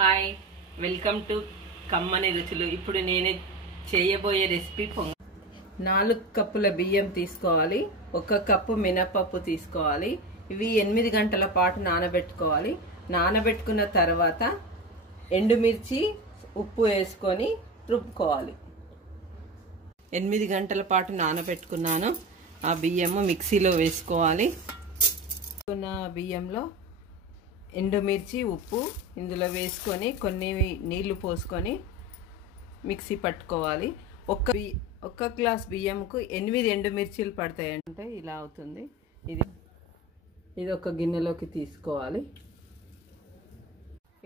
Hi welcome to కమ్మని రుచులు. ఇప్పుడు నేనే చేయబోయే రెసిపీ 4 కప్పుల బియ్యం తీసుకోవాలి, 1 కప్పు మినపప్పు తీసుకోవాలి. ఇవి 8 గంటల పాటు నానబెట్టుకోవాలి. నానబెట్టుకున్న తర్వాత ఎండుమిర్చి ఉప్పు వేసుకొని రుబ్బుకోవాలి. 8 గంటల పాటు నానబెట్టుకున్నాను. ఆ బియ్యము మిక్సీలో వేసుకోవాలి. బియ్యంలో ఎండుమిర్చి ఉప్పు ఇందులో వేసుకొని కొన్ని నీళ్లు పోసుకొని మిక్సీ పట్టుకోవాలి. ఒక్క గ్లాస్ బియ్యంకు 8 ఎండుమిర్చీలు పడతాయి అంటే ఇలా అవుతుంది. ఇది ఒక గిన్నెలోకి తీసుకోవాలి.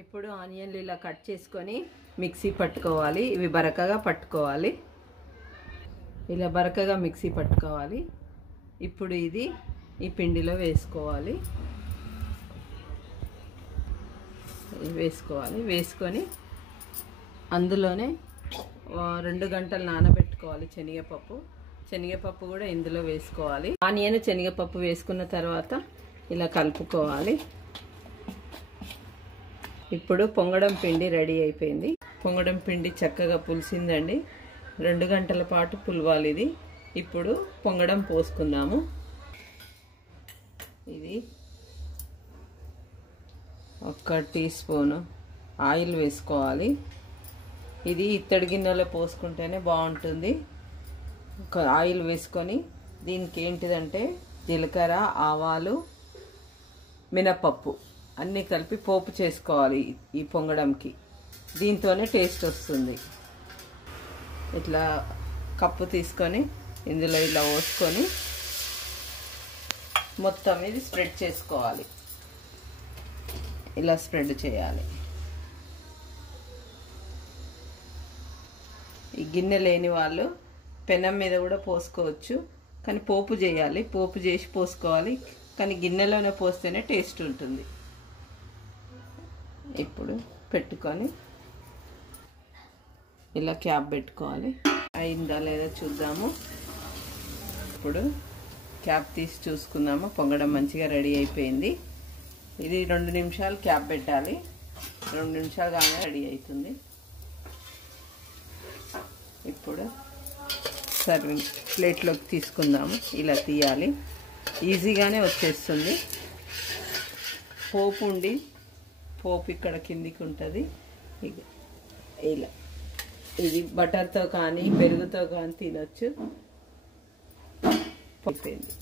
ఇప్పుడు ఆనియన్లు ఇలా కట్ చేసుకొని మిక్సీ పట్టుకోవాలి. ఇవి బరకగా పట్టుకోవాలి. ఇలా బరకగా మిక్సీ పట్టుకోవాలి. ఇప్పుడు ఈ పిండిలో వేసుకోవాలి. వేసుకొని అందులోనే 2 గంటలు నానబెట్టుకోవాలి. శనగపప్పు కూడా ఇందులో వేసుకోవాలి. ఆనియన్ శనగపప్పు వేసుకున్న తర్వాత ఇలా కలుపుకోవాలి. ఇప్పుడు పొంగడం పిండి రెడీ అయిపోయింది. పొంగడం పిండి చక్కగా పులిసిందండి. 2 గంటల పాటు పులవాలి ఇది. ఇప్పుడు పొంగడం పోసుకుందాము. ఇది 1 టీ స్పూను ఆయిల్ వేసుకోవాలి. ఇది ఇత్తడి గిన్నెలో పోసుకుంటేనే బాగుంటుంది. ఆయిల్ వేసుకొని దీనికి ఏంటిదంటే జీలకర్ర, ఆవాలు, మినపప్పు అన్నీ కలిపి పోపు చేసుకోవాలి. ఈ పొంగడంకి దీంతోనే టేస్ట్ వస్తుంది. ఇట్లా కప్పు తీసుకొని ఇందులో ఇలా పోసుకొని మొత్తం ఇది స్ప్రెడ్ చేసుకోవాలి. ఇలా స్ప్రెడ్ చేయాలి. ఈ గిన్నె లేని వాళ్ళు పెనం మీద కూడా పోసుకోవచ్చు, కానీ పోపు చేయాలి. పోపు చేసి పోసుకోవాలి, కానీ గిన్నెలోనే పోస్తేనే టేస్ట్ ఉంటుంది. ఇప్పుడు పెట్టుకొని ఇలా క్యాప్ పెట్టుకోవాలి. అయిందా లేదా చూద్దాము. ఇప్పుడు క్యాప్ తీసి చూసుకుందాము. పొంగడం మంచిగా రెడీ అయిపోయింది. ఇది 2 నిమిషాలు క్యాప్ పెట్టాలి. 2 నిమిషాలు కానీ రెడీ అవుతుంది. ఇప్పుడు సర్వింగ్ ప్లేట్లోకి తీసుకుందాము. ఇలా తీయాలి. ఈజీగానే వచ్చేస్తుంది. పోపు ఇక్కడ కిందికి ఉంటుంది. ఇలా ఇది బటర్తో కానీ పెరుగుతో కానీ తినొచ్చు. అయిపోయింది.